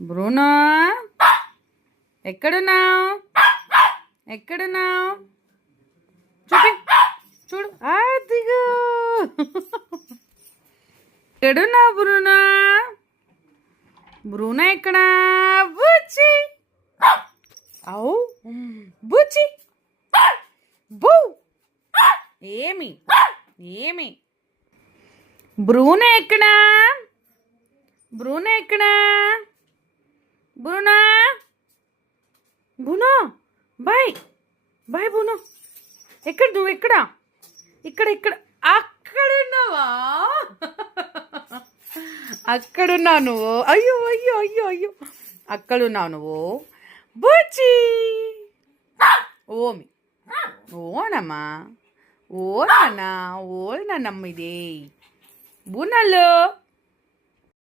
Bruno ఎక్కడున్నావు? ఎక్కడున్నావు? చూపి, చూడు. అదిగో ఎక్కడున్నావు బ్రూనో? బ్రూనో ఎక్కడా? బుచ్చి అవు బుచ్చి బూ ఏమి ఏమి బ్రూనో ఎక్కడా? బ్రూనో ఎక్కడా? Bruno Bruno bye bye Bruno. ఎక్కడ నువ్వు? ఎక్కడ? ఇక్కడ ఇక్కడ అక్కడున్నావా? అక్కడున్నావు నువ్వు. అయ్యో అయ్యో అయ్యో అయ్యో అక్కడున్నావు నువ్వు. బుచ్చి ఓమి ఓనమ్మా ఓ నాన్న ఓ నాన్నమ్మ ఇదే బునల్లో